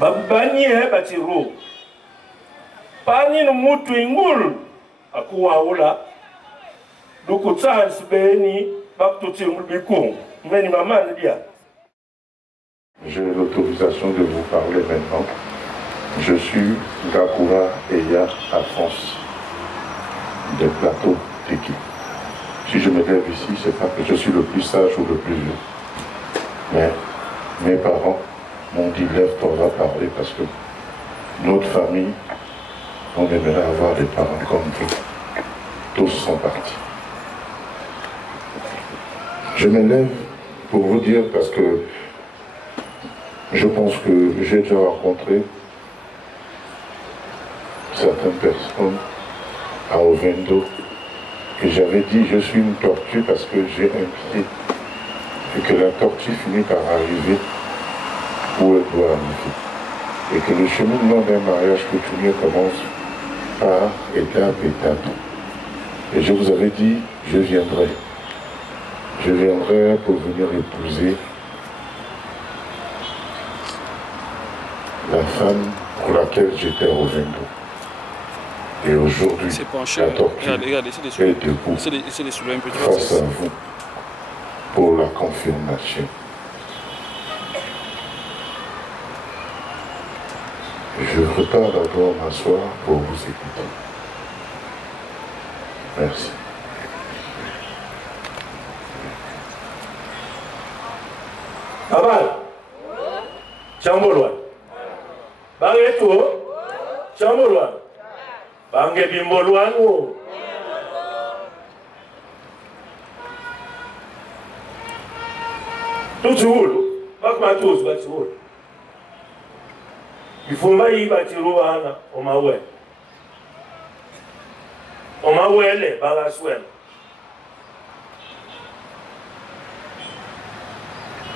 Babani batiro pani no mutu ingul akuwa ula dukutsa sbeni baktuti ngulbiku meni mama ndia. J'ai l'autorisation de vous parler maintenant. Je suis Gakura Eya Alphonse des plateaux Tiki. Si je me lève ici, c'est pas que je suis le plus sage ou le plus vieux. Mais mes parents m'ont dit lève-toi, on va parler parce que notre famille, on aimerait avoir des parents comme vous. Tous sont partis. Je me lève pour vous dire parce que je pense que j'ai déjà rencontré certaines personnes à Ovendo et j'avais dit je suis une tortue parce que j'ai un pied et que la tortue finit par arriver où elle doit arriver et que le cheminement d'un mariage coutumier commence par étape. Et je vous avais dit je viendrai pour venir épouser la femme pour laquelle j'étais au Ovendo. Et aujourd'hui, la tortue est debout face à vous pour la confirmation. Je repars d'abord m'asseoir pour vous écouter. Merci. Abal, Chambolwa, Bangeto, Chambolwa, Bange Bimbolwano. Tutuulu, Bakmatouz Batiwood. Bifumba yi Batiruana, Omawe. Omawele, Balaswell.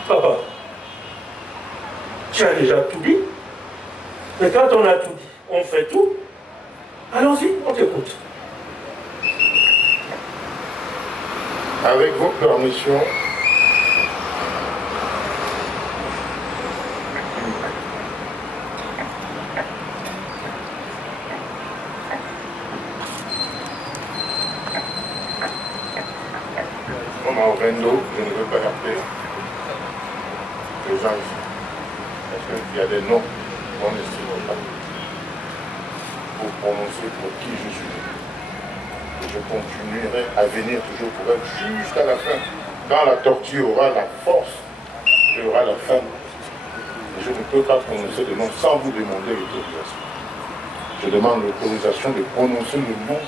Papa, tu as déjà tout dit. Mais quand on a tout dit, on fait tout. Allons-y, on t'écoute. Avec votre permission, comme à Ovendo, je ne veux pas l'appeler. gens ici. Parce qu'il y a des noms qu'on n'estime pas pour prononcer pour qui je suis. Et je continuerai à venir toujours pour être jusqu'à la fin. Quand la tortue aura la force, il y aura la fin. Et je ne peux pas prononcer le nom sans vous demander l'autorisation. Je demande l'autorisation de prononcer le nom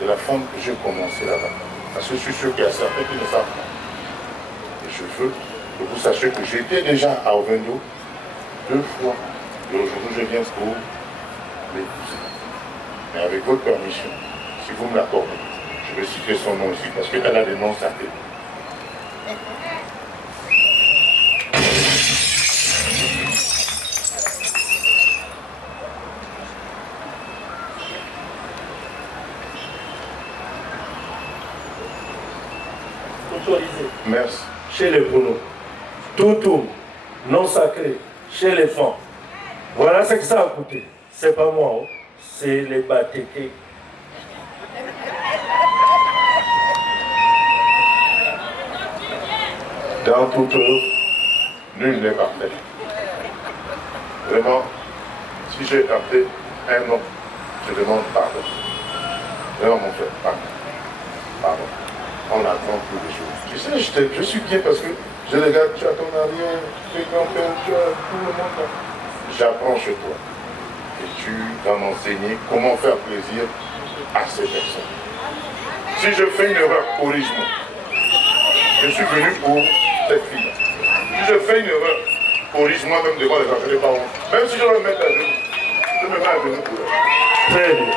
de la femme que j'ai commencé là-bas. Parce que je suis sûr qu'il y a certains qui ne savent pas. Et je veux que vous sachiez que j'étais déjà à Ovendo 2 fois. Et aujourd'hui, je viens pour l'épouser. Mais avec votre permission, si vous me l'accordez, je vais citer son nom ici parce qu'elle a des noms sacrés. Merci. Chez les Bruno. Toutou, non sacré, chez les femmes. Voilà ce que ça a coûté. C'est pas moi, hein. C'est les Batéké. Dans toute œuvre, nul n'est parfait. Vraiment, si j'ai heurté un nom, je demande pardon. Vraiment, mon frère, pardon. Pardon. On apprend tous les jours. Tu sais, je suis bien parce que je regarde, tu as ton arrière, tes grands-pères, tu as tout le monde là. J'apprends chez toi. Et tu vas m'enseigner comment faire plaisir à ces personnes. Si je fais une erreur, corrige-moi. Je suis venu pour cette fille. Si je fais une erreur, corrige-moi même devant les enfants des parents. Même si je dois me mettre à genoux, je me mets à genoux pour eux. Très bien.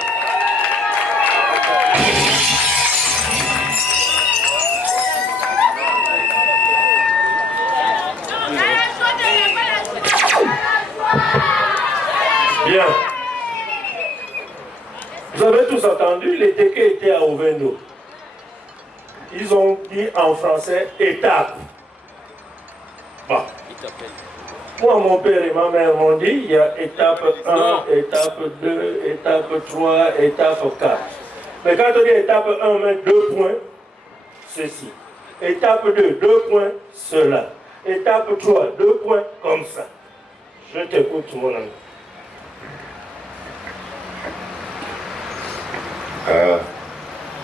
Bien. Vous avez tous entendu, les Téké étaient à Ovendo. Ils ont dit en français étape. Bon. Moi, mon père et ma mère m'ont dit, il y a étape 1, étape 2, étape 3, étape 4. Mais quand on dit étape 1, on met 2 points, ceci. Étape 2, 2 points, cela. Étape 3, 2 points, comme ça. Je t'écoute, mon ami.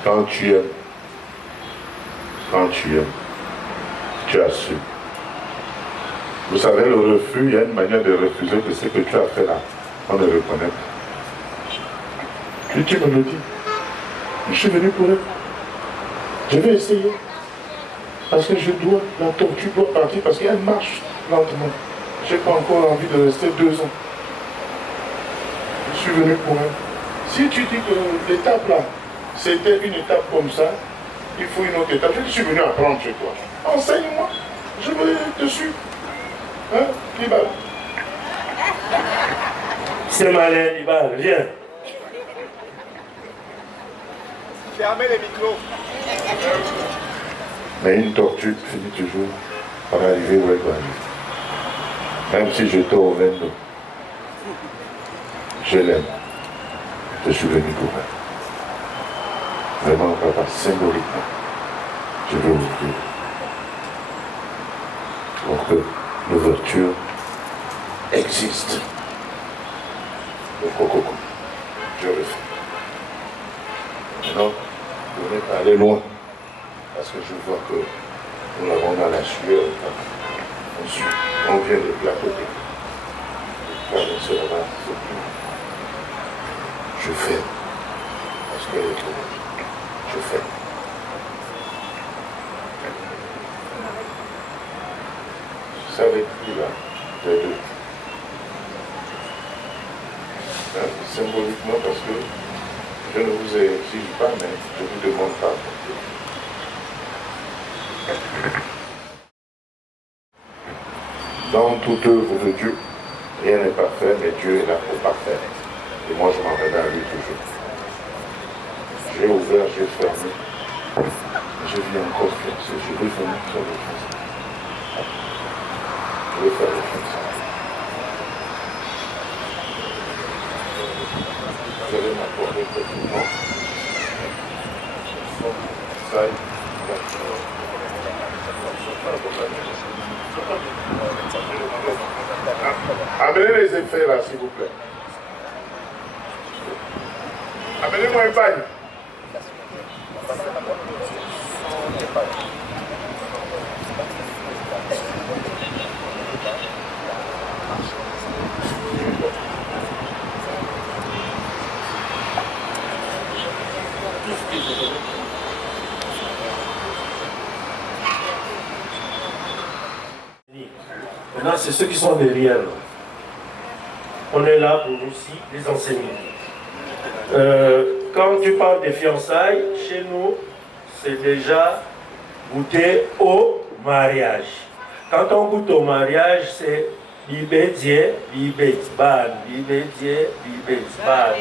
Quand tu aimes, tu assumes. Vous savez, le refus, il y a une manière de refuser que ce que tu as fait là, on ne reconnaît pas. Puis tu me le dis. Je suis venu pour elle. Je vais essayer. Parce que la tortue doit partir parce qu'elle marche lentement. Je n'ai pas encore envie de rester 2 ans. Je suis venu pour elle. Si tu dis que l'étape là, c'était une étape comme ça, il faut une autre étape. Je suis venu apprendre chez toi. Enseigne-moi. Je vais te suivre. Hein, Libal? C'est malin, Libal, viens. Fermez les micros. Mais une tortue finit toujours par arriver où elle doit arriver. Même si je dors au même dos. Je l'aime. Je suis venu pour elle. Vraiment, papa, symboliquement, je veux ouvrir. Pour que l'ouverture existe. Le coco, je le fais. Maintenant, vous n'êtes pas aller loin. Parce que je vois que nous l'avons dans la sueur. Ensuite, on vient de placoter. C'est là-bas, c'est tout. Je fais. Parce qu'elle est trop. Je fais. Ça avec qui là, les deux. Hein, symboliquement parce que je ne vous exige pas, mais je vous demande pas. Dans toute œuvre de Dieu, rien n'est parfait, mais Dieu est là pour parfaire. Et moi, je m'en remets à lui toujours. J'ai ouvert, j'ai fermé. Je vis en confiance. Je vais venir faire les choses. Je vais faire les choses. Vous allez m'accorder complètement. Ça y est. là, s'il vous plaît. Amenez-moi un pagne. Maintenant, c'est ceux qui sont derrière. On est là pour aussi les enseigner. Quand tu parles des fiançailles, chez nous, c'est déjà goûter au mariage. Quand on goûte au mariage, c'est Bibédié, Bibézban, Bibédié, Bibézban.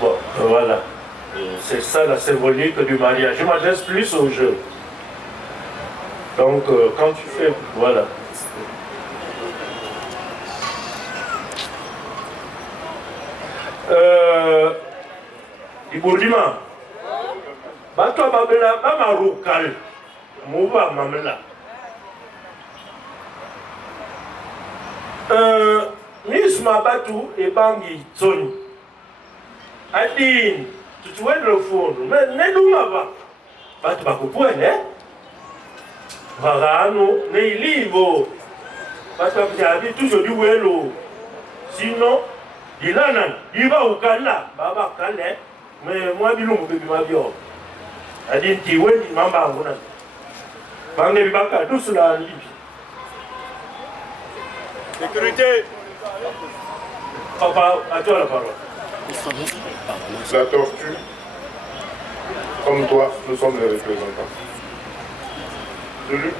Bon, voilà. C'est ça la symbolique du mariage. Je m'adresse plus aux jeunes. Donc, quand tu fais, voilà. Ibourdima, Bato Babela, Bamarukal, Mouba Mamela. Miss Mabatu et Bangi Zoni. Adine, tu vois le fond, mais Nedouma Batu Bakupoué, hein? Varano, Neilivo, Batu Abdi, toujours du Welo. Sinon, Dilanan, Diva ou Kala, Baba Kale, mais moi, Bilou, baby Mabio. Adine, Tiwen, Mamba, Bangé Baka, tous la Libye. Sécurité. Papa, à toi la parole. La tortue, comme toi, nous sommes les représentants. Celui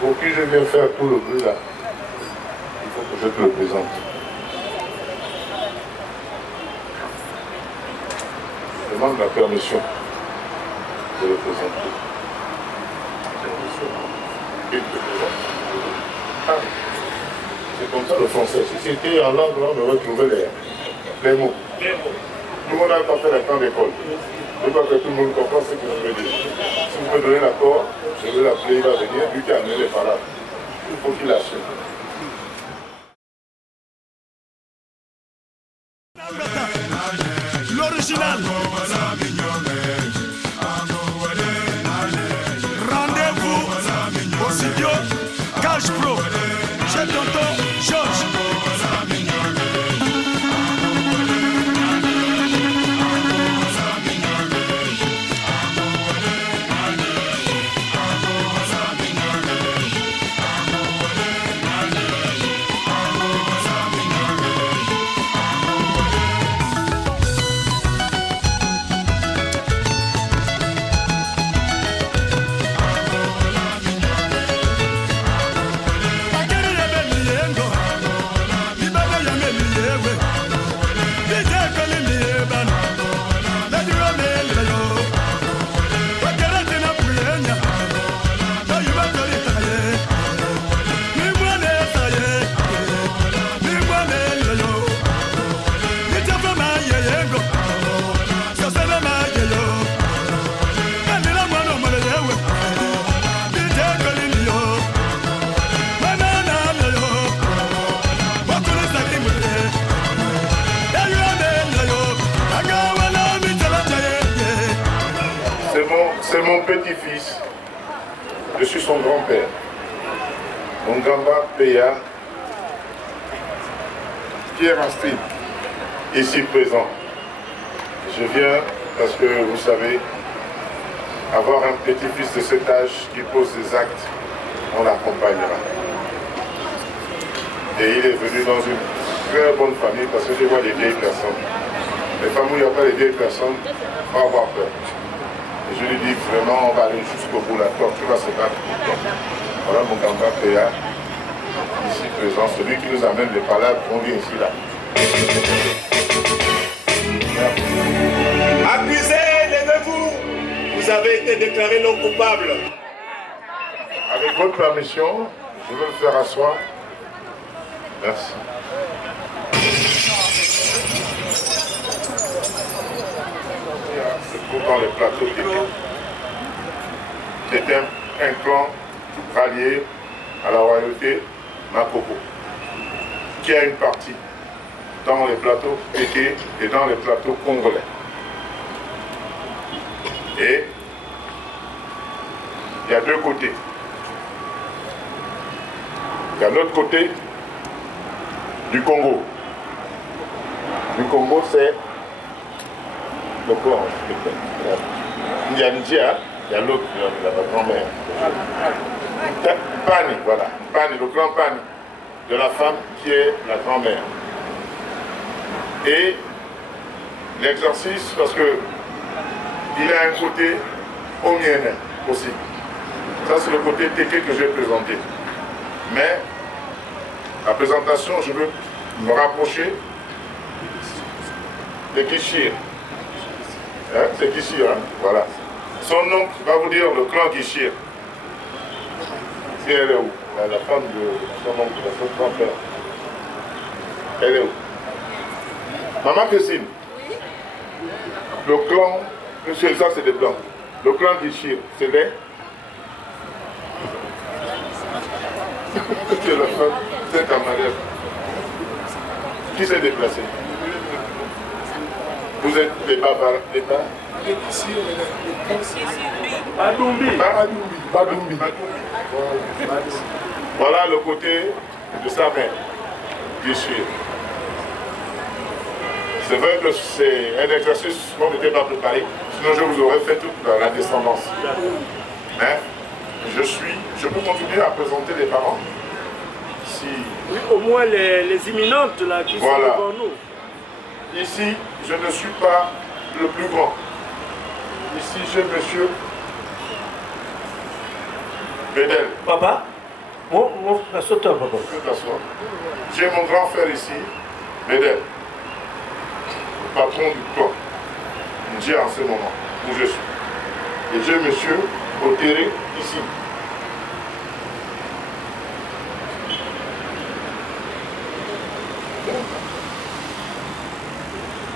pour qui je viens faire tout le bruit là, il faut que je te le présente. Je demande la permission de le présenter. Il te présente. Ah, c'est comme ça le français. Si c'était en langue, on aurait trouvé les mots. Tout le monde n'a pas fait la grande école. Je crois que tout le monde comprend ce que je veux dire. Si vous me donnez l'accord, je vais l'appeler, il va venir, lui qui a amené les parades. Il faut qu'il achète. L'original. Rendez-vous au studio Cash Pro. Chez tonton Georges. C'est mon petit-fils. Je suis son grand-père. Mon Gamba Péa, Pierre Astrid, ici présent. Je viens parce que vous savez, avoir un petit-fils de cet âge qui pose des actes, on l'accompagnera. Et il est venu dans une très bonne famille parce que je vois des vieilles personnes. Les familles où il n'y a pas de vieilles personnes, on va avoir peur. Et je lui dis vraiment, on va aller jusqu'au bout, la tortue va se battre pour toi. Voilà mon Gamba Péa, ici présent, celui qui nous amène les palabres, on vient ici là. Accusés, levez-vous. Vous avez été déclaré non coupable. Avec votre permission, je vais le faire asseoir. Merci. Se trouve dans les plateaux techniques. C'était un clan rallié à la royauté Makoko, qui a une partie dans les plateaux Téké et dans les plateaux congolais. Et il y a deux côtés. Il y a l'autre côté du Congo. Du Congo, c'est le clan. Il y a Ndia, il y a l'autre, la grand-mère. Pani, voilà. Pani, le clan Pani, de la femme qui est la grand-mère. Et l'exercice, parce que il a un côté omnienne aussi. Ça, c'est le côté Téké que j'ai présenté. Mais la présentation, je veux me rapprocher de Kishir. Hein, c'est Kishir, hein? Voilà. Son oncle va vous dire le clan Kishir. Si elle est où? La femme de son oncle, de son grand-père. Elle est où? Maman Christine. Le clan, monsieur, ça c'est des blancs. Le clan Kishir, c'est des... C'est la femme, c'est ta mariage. Qui s'est déplacé? Vous êtes des barbares, des barbares? Badoumbi. Badoumbi. Voilà le côté de sa mère, Kishir. C'est vrai que c'est un exercice qu'on n'était pas préparé, sinon je vous aurais fait toute la descendance. Mais je peux continuer à présenter les parents. Si... Oui, au moins les imminentes là qui voilà. sont devant nous. Ici, je ne suis pas le plus grand. Ici, j'ai monsieur Bédel. Papa, mon sauteur, papa. J'ai mon grand frère ici, Bédel, le patron du clan. J'ai en ce moment où je suis. Et j'ai monsieur Otéré ici.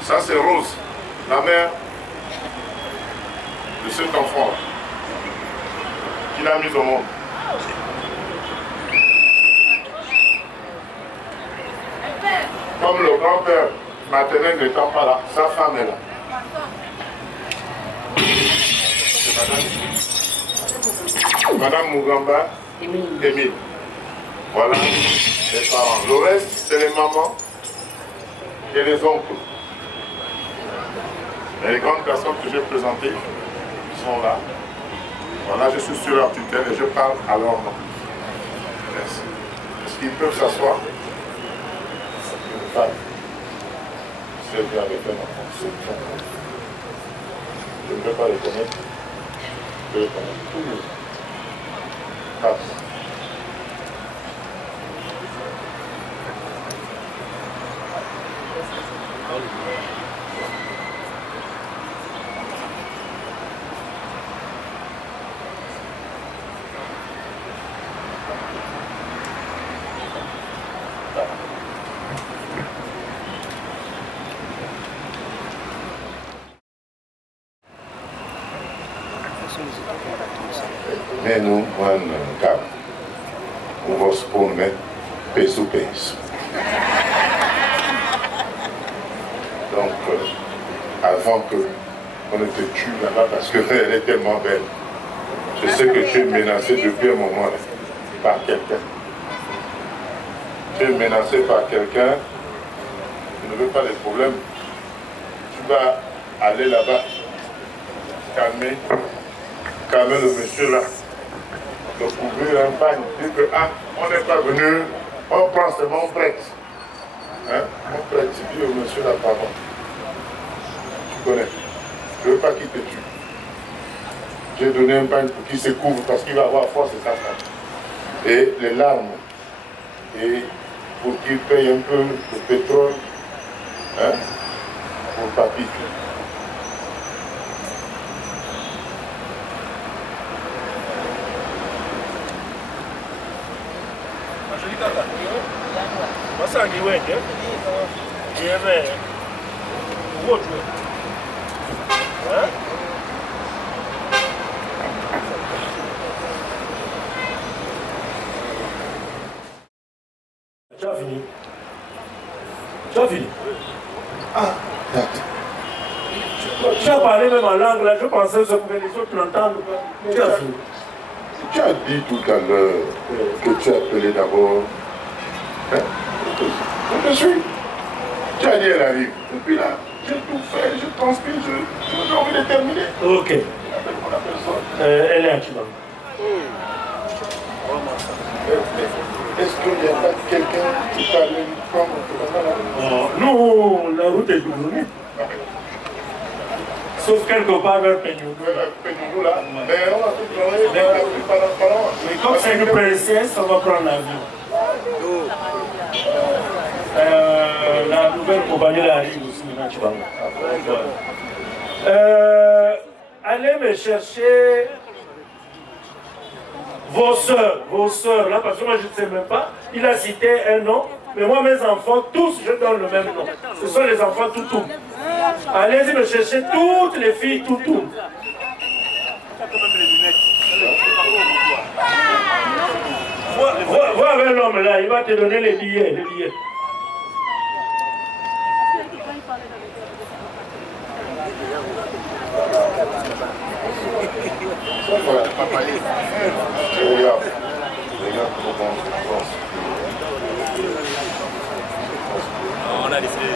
Ça c'est Rose, la mère de cet enfant qu'il a mis au monde. Comme le grand-père maternel n'étant pas là, sa femme est là. C'est Madame Mugamba Émile. Voilà les parents. Le reste, c'est les mamans et les oncles. Et les grandes personnes que j'ai présentées sont là. Voilà, je suis sur leur tutelle et je parle à leur nom. Merci. Est-ce qu'ils peuvent s'asseoir? Une femme. Si elle vient avec un enfant, c'est très bon. Je ne peux pas les connaître. Je les connais tous les quatre. Mais nous, on cap, on va se prendre peso. Donc, avant qu'on ne te tue là-bas, parce qu'elle est tellement belle, je sais que tu es menacé depuis un moment là, par quelqu'un. Tu es menacé par quelqu'un, tu ne veux pas les problèmes, tu vas aller là-bas, calmer le monsieur là, le couvrir un pagne, dire que on n'est pas venu, on prend seulement, on prête. Hein? On prête, tu dis au monsieur là, pardon. Tu connais, je ne veux pas qu'il te tue. J'ai donné un pagne pour qu'il se couvre parce qu'il va avoir force et sa femme. Et les larmes, et pour qu'il paye un peu de pétrole, hein, pour papy. Masangi wende, jeve, wote. Hein? Tu as fini? Ah, d'accord. Tu as parlé même en langue là, je pensais que les autres l'entendent. Tu as fini. Tu as dit tout à l'heure que tu as appelé d'abord. Hein? Je te suis. Tu as dit elle arrive. Et puis là, j'ai tout fait, je pense que j'ai envie de terminer. Ok. Elle est à Kiban. Est-ce qu'il n'y a pas quelqu'un qui peut aller prendre là? Non, la route est doublée. Sauf quelque part vers Peignou. Peignou là. Mais on va tout travailler. Mais comme c'est une princesse, on va prendre l'avion. La nouvelle compagnie arrive aussi maintenant, tu vas. Allez me chercher vos soeurs là, parce que moi je ne sais même pas. Il a cité un nom, mais moi mes enfants, tous, je donne le même nom. Ce sont les enfants Toutou. Allez-y me chercher toutes les filles Toutou. Vois avec l'homme là, il va te donner les billets. Regarde comment je pense. On a décidé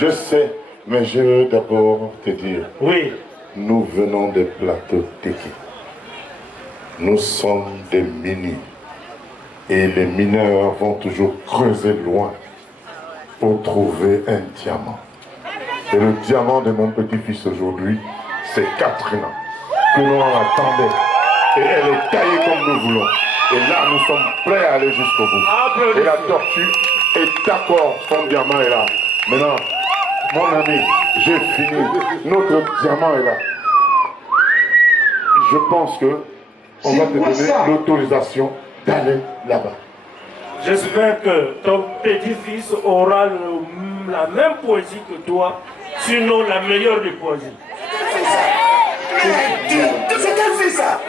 Je sais, mais je veux d'abord te dire. Oui. Nous venons des plateaux Teki. Nous sommes des mineurs. Et les mineurs vont toujours creuser loin pour trouver un diamant. Et le diamant de mon petit-fils aujourd'hui, c'est Catherine, que nous attendons. Et elle est taillée comme nous voulons. Et là, nous sommes prêts à aller jusqu'au bout. Et la tortue est d'accord, son diamant est là. Maintenant, mon ami, j'ai fini. Notre diamant est là. Je pense que on va te donner l'autorisation d'aller là-bas. J'espère que ton petit-fils aura la même poésie que toi, sinon la meilleure des poésies. C'est quel fils ça?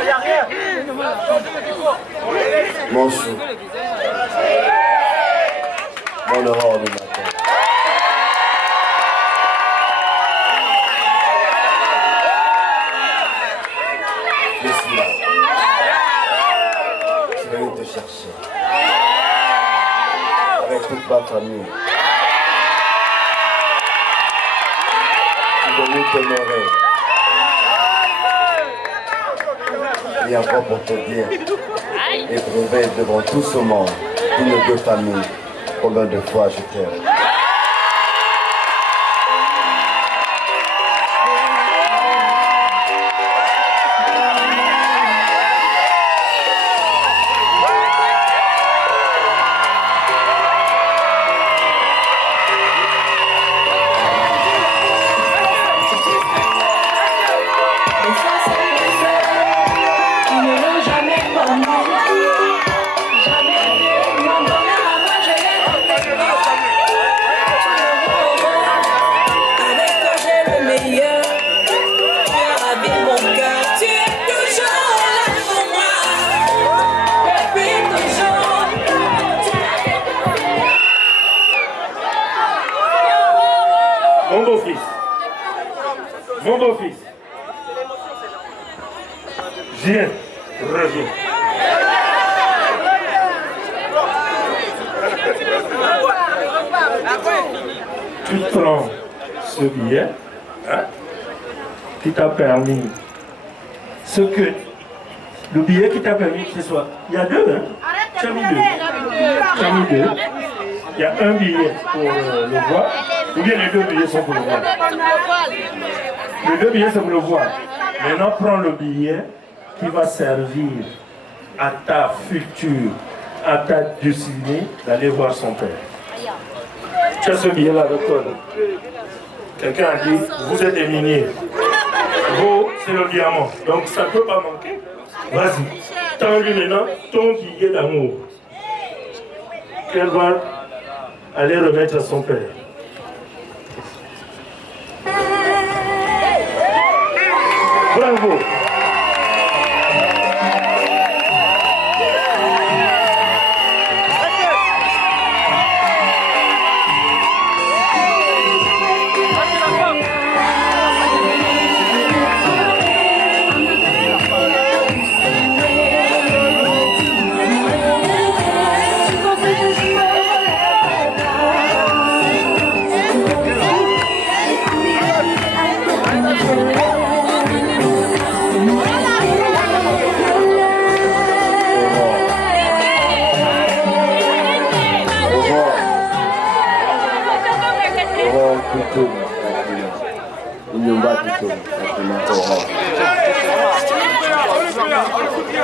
Il n'y a rien. Mon chou. Mon aurore du matin. Je suis là. Je vais venir te chercher. Avec toute ma famille. Je vais venir t'honorer. Et encore pour te dire et prouver devant tout ce monde, tous nos deux familles, combien de fois je t'aime. Mon beau-fils, viens, reviens. Tu prends ce billet qui t'a permis, le billet qui t'a permis que ce soit, il y a deux, hein? Tu as mis deux. Tu as mis deux. Il y a un billet pour le voile, ou bien les deux billets sont pour le voile. Les deux billets sont pour le voile. Maintenant, prends le billet qui va servir à ta future, à ta destinée d'aller voir son père. Tu as ce billet-là avec toi. Quelqu'un a dit, vous êtes des miniers. Vous, c'est le diamant. Donc ça ne peut pas manquer. Vas-y, tends-lui maintenant ton billet d'amour. Qu'elle va aller remettre à son père. Bravo.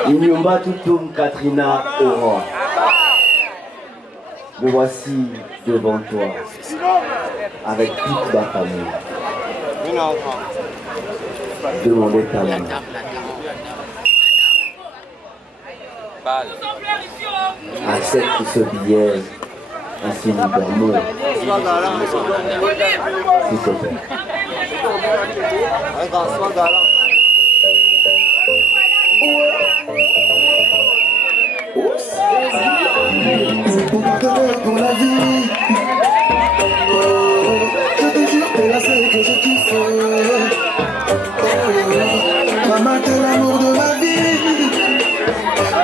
Inyumba Toutoum Katrina Aurore. Me voici devant toi, avec toute ma famille. Demandez ta main. Accepte ce billet, un signe d'amour. S'il te plaît. C'est pour pardonner pour la vie. Oh, je te jure que là c'est que je kiffe. Oh, maman t'es l'amour de ma vie.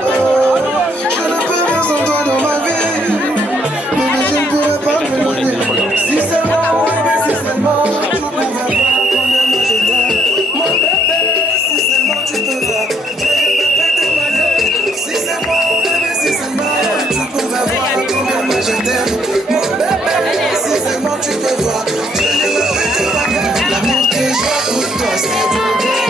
Oh, je ne peux rien sans toi dans ma vie. Mais je ne pourrais pas me donner. Si seulement, si seulement je pouvais voir combien moi je t'aime. Mon bébé, si seulement tu peux voir. Si seulement, si seulement tu pouvais voir combien moi je t'aime. Mon bébé, si seulement tu peux voir. Je ne me fais que la gueule. L'amour que j'ai pour toi, c'est du bébé.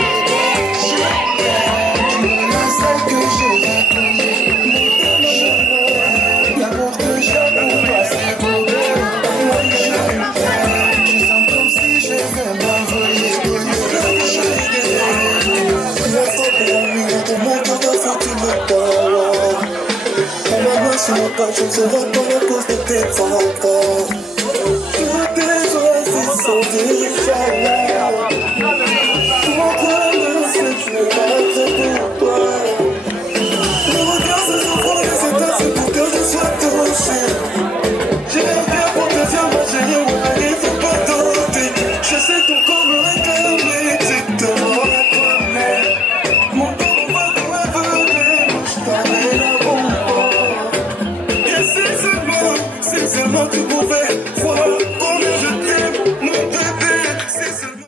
pas, tu ne seras pas à cause de tes enfants. Je t'ai choisi sans dire Inch'Allah. Pourquoi ne sais-tu battre pour toi? Le regard se souffre et c'est assez pour que je sois touché. J'ai rien pour te dire ma chérie, ouais, il faut pas doter. Je sais ton corps me réclamer, tu te rends la promesse. Mon corps va où elle veut, je t'avais la bombe. Et c'est seulement que tu pouvais voir combien je t'aime, mon bébé. C'est seulement.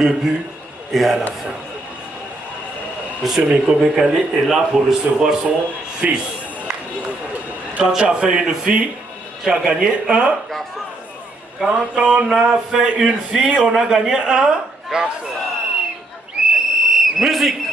début et à la fin. Monsieur Miko Bekale est là pour recevoir son fils. Quand tu as fait une fille, tu as gagné un. Quand on a fait une fille, on a gagné un. Musique.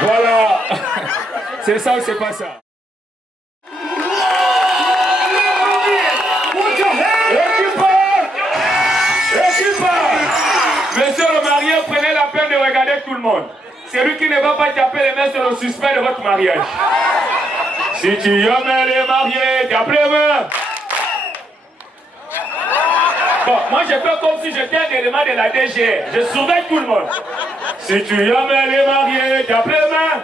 Voilà, c'est ça ou c'est pas ça? Monsieur le marié, prenez la peine de regarder tout le monde. C'est lui qui ne va pas taper les mains sur le suspect de votre mariage. Si tu aimes les mariés, tape les mains. Bon, moi je fais comme si j'étais un élément de la DGR. Je surveille tout le monde. Si tu aimes les mariés, tape les mains.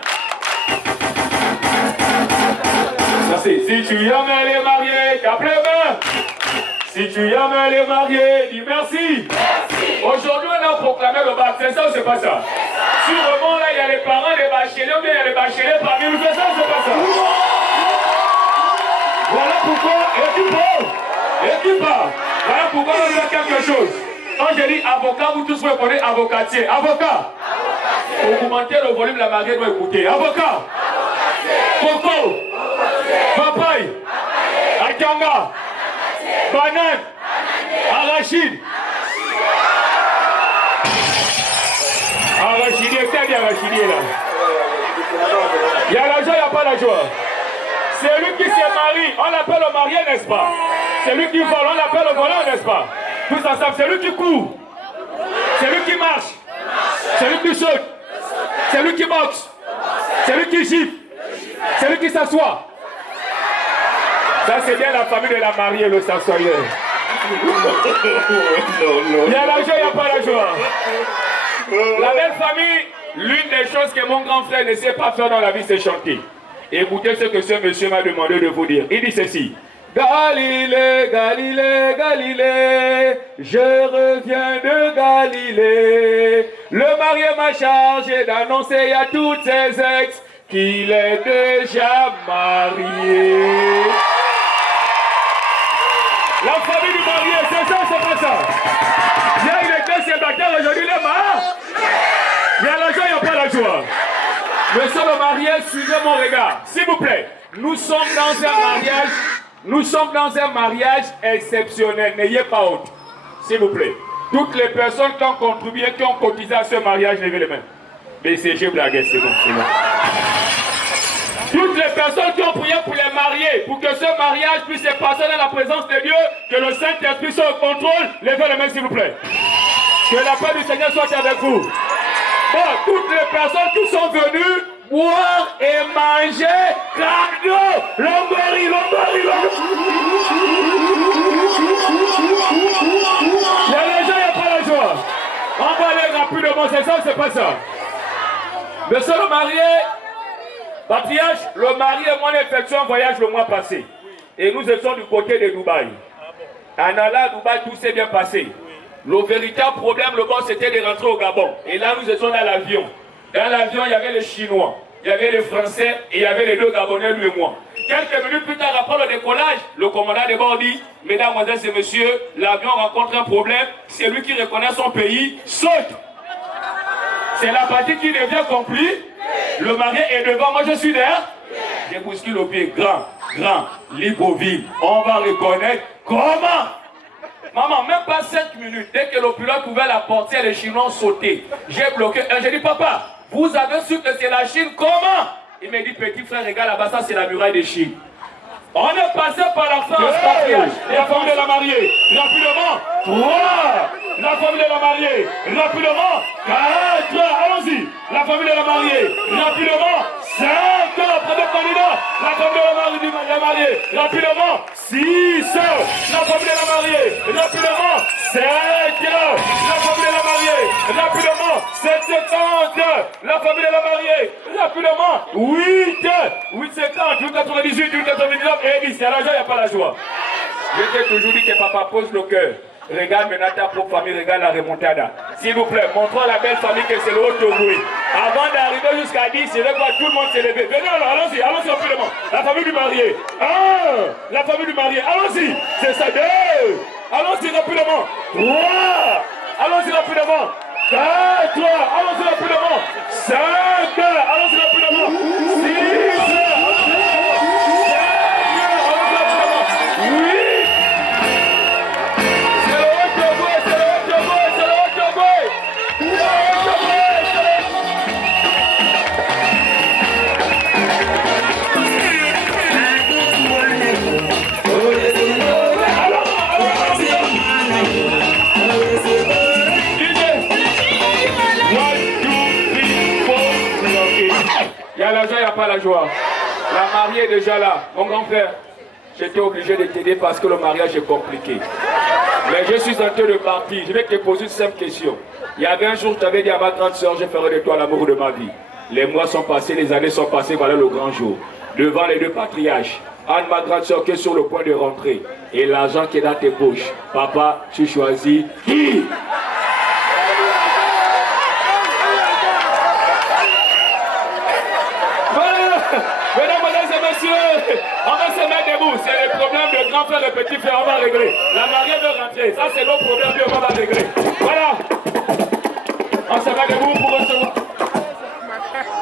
Merci. Si tu aimes les mariés, tape les mains. Si tu aimes les mariés, dis merci. Aujourd'hui, on a proclamé le bac. C'est ça ou c'est pas ça? Sur le monde, là, il y a les parents des bacheliers ou bien il y a les bacheliers parmi nous. C'est ça ou c'est pas ça? Voilà pourquoi, et tu parles. Voilà pourquoi on fait quelque chose. Quand je dis avocat, vous tous vous connaissez avocatier. Avocat. Pour augmenter le volume, la mariée doit écouter. Avocat. Coco. Papaye. Akanga. Banane. Arachide. Arachide, c'est bien Arachide là. Il y a la joie, il n'y a pas la joie. C'est lui qui se marie, on l'appelle le marié, n'est-ce pas? C'est lui qui vole, on l'appelle le voleur, n'est-ce pas? Tous ensemble, c'est lui qui court. C'est lui qui marche. C'est lui qui saute. C'est lui qui boxe. C'est lui qui gifle. C'est lui qui s'assoit. Ça, c'est bien la famille de la mariée, le s'assoyeur. Il y a la joie, il n'y a pas la joie. La belle famille, l'une des choses que mon grand frère ne sait pas faire dans la vie, c'est chanter. Écoutez ce que ce monsieur m'a demandé de vous dire. Il dit ceci. Galilée, Galilée, Galilée, je reviens de Galilée. Le marié m'a chargé d'annoncer à toutes ses ex qu'il est déjà marié. La famille du marié, c'est ça ou c'est pas ça? Hier, il était célibataire, aujourd'hui, il est marié. Il y a la joie, il n'y a pas la joie. Monsieur le marié, suivez mon regard, s'il vous plaît. nous sommes dans un mariage exceptionnel. N'ayez pas honte, s'il vous plaît. Toutes les personnes qui ont contribué, qui ont cotisé à ce mariage, levez les mains. Mais c'est je blague, c'est bon, c'est bon. Toutes les personnes qui ont prié pour les mariés, pour que ce mariage puisse se passer dans la présence de Dieu, que le Saint-Esprit soit au contrôle, levez les mains s'il vous plaît. Que la paix du Seigneur soit avec vous. Bon, toutes les personnes qui sont venues boire et manger, cadeau, Longori. Il y a les gens, il n'y a pas la joie. On va aller rapidement, c'est ça ou c'est pas ça? Monsieur le marié, patriarche, le mari et moi on effectué un voyage le mois passé. Et nous étions du côté de Dubaï. En allant à Dubaï, tout s'est bien passé. Le véritable problème, le bon, c'était de rentrer au Gabon. Et là, nous étions dans l'avion. Dans l'avion, il y avait les Chinois, il y avait les Français et il y avait les deux Gabonais, lui et moi. Quelques minutes plus tard, après le décollage, le commandant de bord dit, mesdames, mesdemoiselles et messieurs, l'avion rencontre un problème. C'est lui qui reconnaît son pays, saute. C'est la partie qui devient compris. Le mari est devant, moi je suis derrière. J'ai bousculé le pied, grand, Libreville. On va reconnaître comment. Maman, même pas 5 minutes, dès que le pilote ouvert la portière, les Chinois ont sauté. J'ai bloqué. J'ai dit, papa, vous avez su que c'est la Chine, comment? Il m'a dit, petit frère, regarde là-bas, ça c'est la muraille de Chine. On est passé par la France, patriarche. La famille de la mariée, rapidement. 3. La famille de la mariée, rapidement. 4. Allons-y. La famille de la mariée, rapidement. 5. Premier candidat. La famille de la mariée, rapidement. 6. La famille de la mariée, rapidement. 7. La famille de la mariée, rapidement. 7,50. La famille de la mariée, rapidement. 8. 8,50. 8,98. 8,99. Et 10. Il y a la joie, il n'y a pas la joie. Je t'ai toujours dit que papa pose le cœur. Regarde maintenant ta propre famille, regarde la remontada. S'il vous plaît, montrons à la belle famille que c'est le haut Togoui. Avant d'arriver jusqu'à 10, je vais voir tout le monde s'élever. Venez alors, allons-y rapidement. La famille du marié. 1. La famille du marié. Allons-y. C'est ça. 2. Allons-y rapidement. 3. Allons-y rapidement. 4. Allons-y rapidement. 5. Allons-y rapidement. 6. Il y a la joie, il n'y a pas la joie. La mariée est déjà là. Mon grand frère, j'étais obligé de t'aider parce que le mariage est compliqué. Mais je suis en train de partir. Je vais te poser une simple question. Il y avait un jour, je t'avais dit à ma grande soeur, je ferai de toi l'amour de ma vie. Les mois sont passés, les années sont passées, voilà le grand jour. Devant les deux patriarches, Anne, ma grande soeur, qui est sur le point de rentrer. Et l'argent qui est dans tes poches. Papa, tu choisis qui? Mesdames, mesdames et messieurs, on va se mettre debout. C'est le problème de grand frère et petit frère, on va régler. La mariée veut rentrer. Ça, c'est notre problème, puis on va régler. Voilà. On se met debout pour recevoir. Thank you.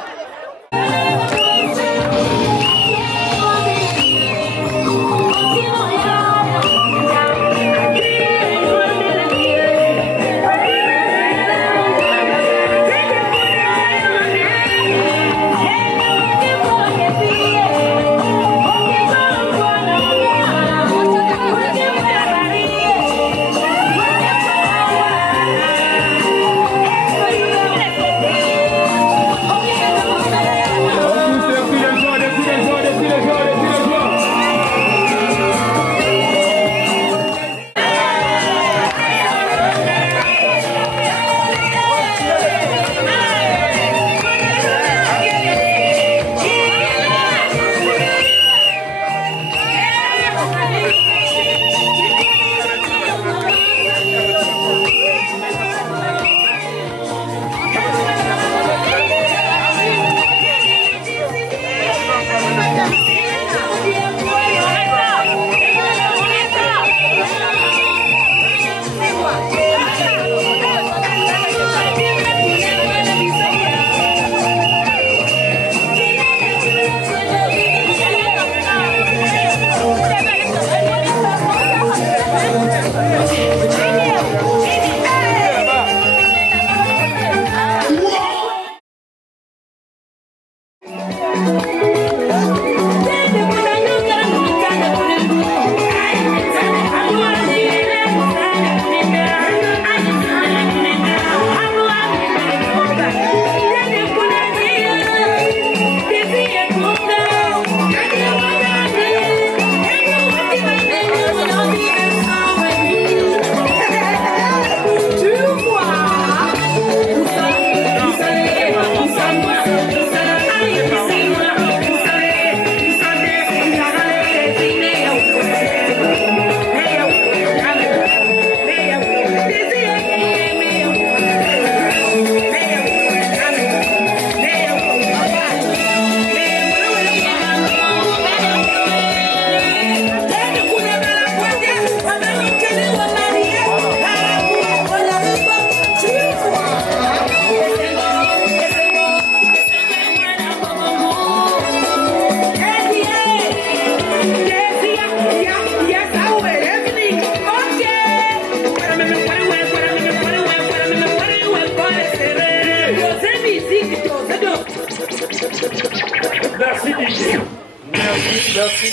merci.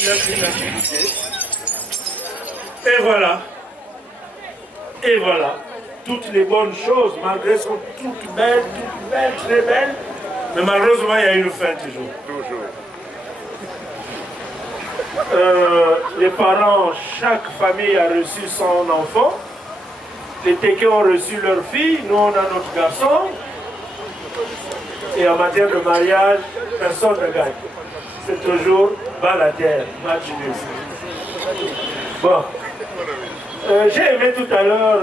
Et voilà. Toutes les bonnes choses, malgré sont toutes belles, très belles. Mais malheureusement, il y a une fin toujours. Les parents, chaque famille a reçu son enfant. Les Téké ont reçu leur fille, nous on a notre garçon. Et en matière de mariage, personne ne gagne. C'est toujours bas la terre, match nul. Bon. J'ai aimé tout à l'heure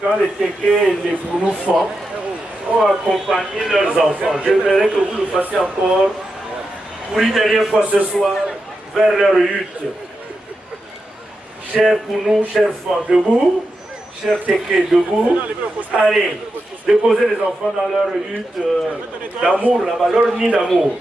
quand les Téké et les Bounoufans ont accompagné leurs enfants. J'aimerais que vous le fassiez encore pour une dernière fois ce soir vers leur hutte. Chers Bounou, chers Fans, debout. Chers Téké, debout. Allez, déposez les enfants dans leur hutte d'amour là-bas, leur nid d'amour.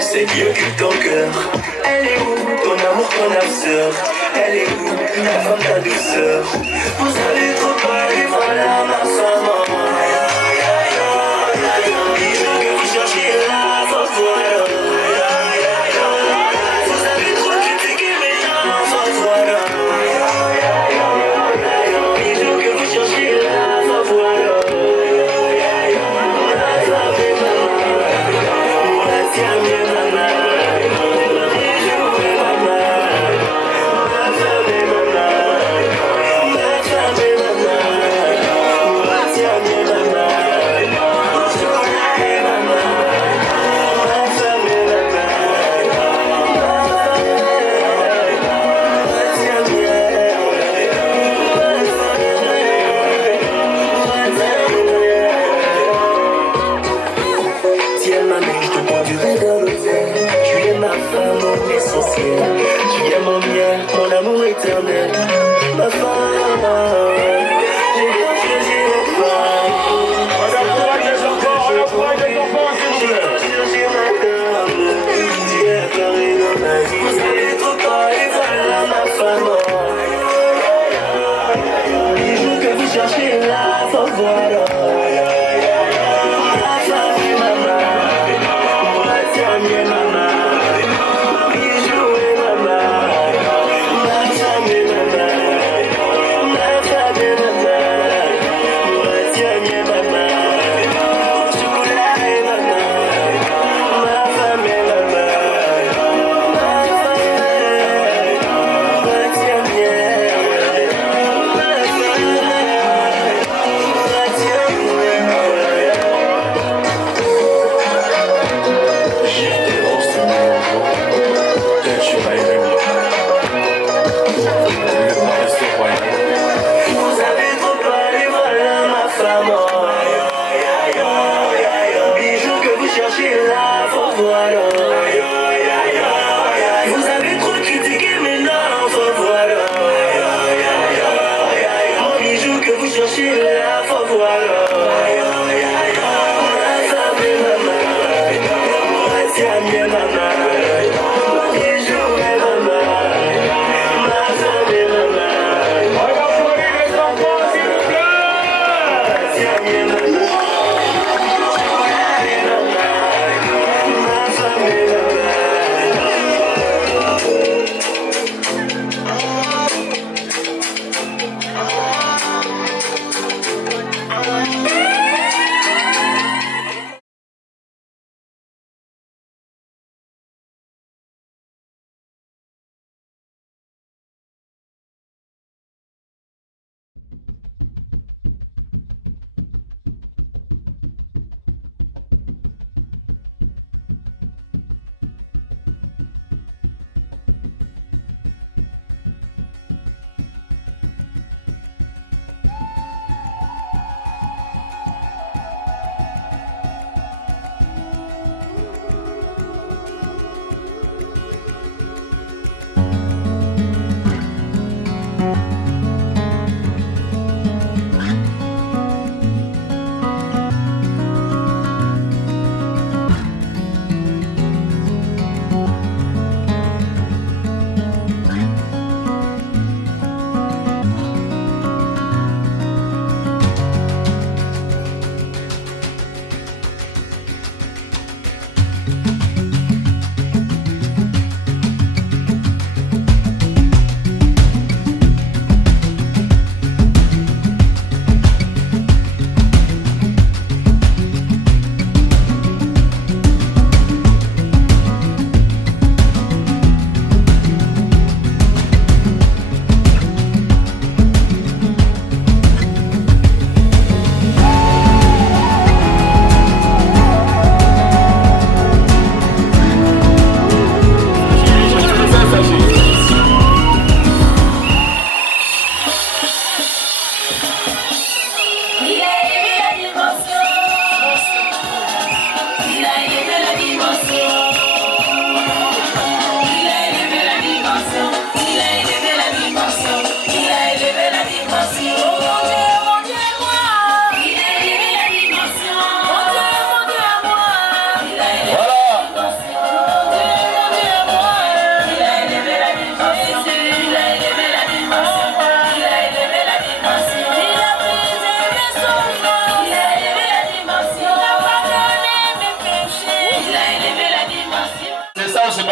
C'est Dieu qui ton cœur. Elle est où ton amour, ton âme? Elle est où la femme, ta douceur? Vous avez trop parlé, voilà ma femme. Disons que vous cherchez la force, voilà. Vous avez trop critiqué mes enfants, voilà. Disons que vous cherchez la force, voilà. Tu es mon bien, mon amour éternel, ma femme. J'ai tant choisi ma femme. On applaudit les enfants, s'il vous plaît. J'ai ma dame. Tu es apparu dans ma vie. Vous avez trop parlé, voilà ma femme. Les jours que vous cherchez la force, voilà. Ma femme et maman. Moi, tiens, mieux maman. Vous avez trop critiqué mes enfants, voilà. Mon bijou que vous cherchez la fois, voilà. Ma femme et maman, ma tienne et maman. Mon bijou et maman, ma femme et maman. On applaudit les enfants, s'il vous plaît. Ma tienne et maman. Ma femme et maman.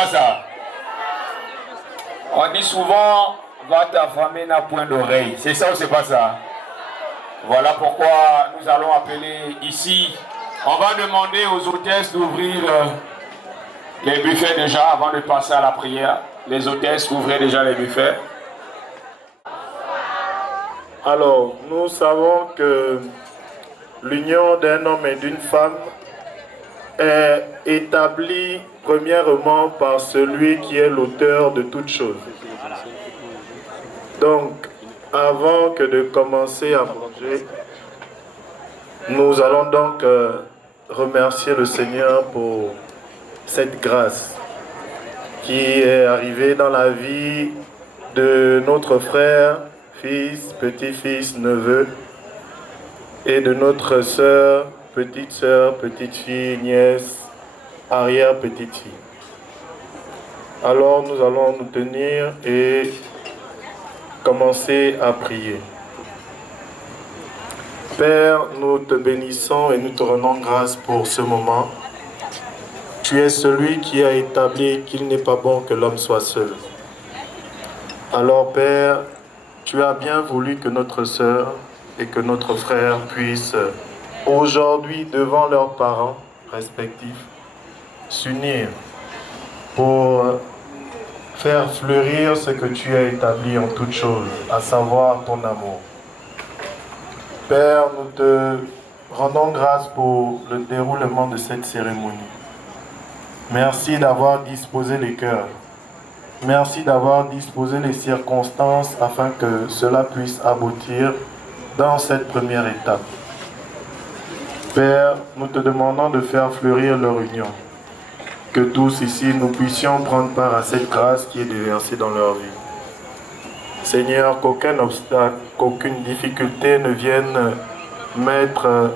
pas ça? On dit souvent, va t'affamer n'a point d'oreille. C'est ça ou c'est pas ça? Voilà pourquoi nous allons appeler ici. On va demander aux hôtesses d'ouvrir les buffets déjà avant de passer à la prière. Les hôtesses, ouvrez déjà les buffets. Alors, nous savons que l'union d'un homme et d'une femme est établie premièrement par celui qui est l'auteur de toutes choses. Donc, avant que de commencer à manger, nous allons donc remercier le Seigneur pour cette grâce qui est arrivée dans la vie de notre frère, fils, petit-fils, neveu, et de notre sœur, petite-fille, nièce, arrière-petite-fille. Alors nous allons nous tenir et commencer à prier. Père, nous te bénissons et nous te rendons grâce pour ce moment. Tu es celui qui a établi qu'il n'est pas bon que l'homme soit seul. Alors Père, tu as bien voulu que notre sœur et que notre frère puissent aujourd'hui devant leurs parents respectifs s'unir pour faire fleurir ce que tu as établi en toutes choses, à savoir ton amour. Père, nous te rendons grâce pour le déroulement de cette cérémonie. Merci d'avoir disposé les cœurs. Merci d'avoir disposé les circonstances afin que cela puisse aboutir dans cette première étape. Père, nous te demandons de faire fleurir leur union. Que tous ici, nous puissions prendre part à cette grâce qui est déversée dans leur vie. Seigneur, qu'aucun obstacle, qu'aucune difficulté ne vienne mettre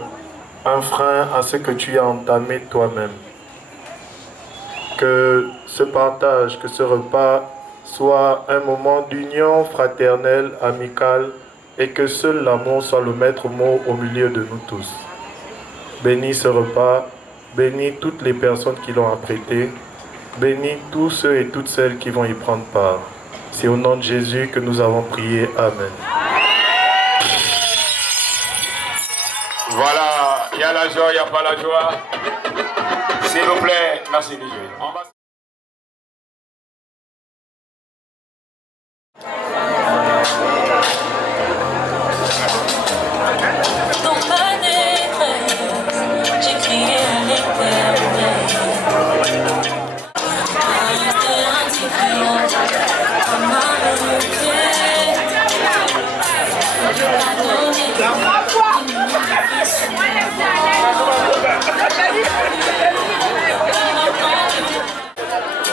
un frein à ce que tu as entamé toi-même. Que ce partage, que ce repas soit un moment d'union fraternelle, amicale, et que seul l'amour soit le maître mot au milieu de nous tous. Bénis ce repas, bénis toutes les personnes qui l'ont apprêté, bénis tous ceux et toutes celles qui vont y prendre part. C'est au nom de Jésus que nous avons prié. Amen. Voilà, il y a la joie, il n'y a pas la joie. S'il vous plaît, merci de jouer.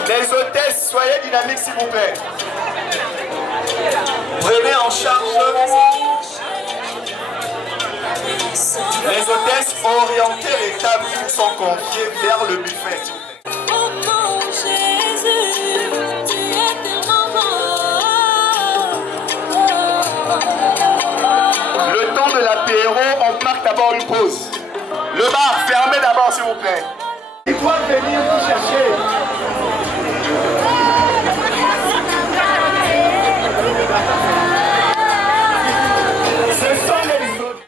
Les hôtesses, soyez dynamiques s'il vous plaît. Prenez en charge. Les hôtesses, orientez les tables qui vous sont confiées vers le buffet. Le temps de l'apéro, on marque d'abord une pause. Le bar, fermez d'abord s'il vous plaît. Ils doivent venir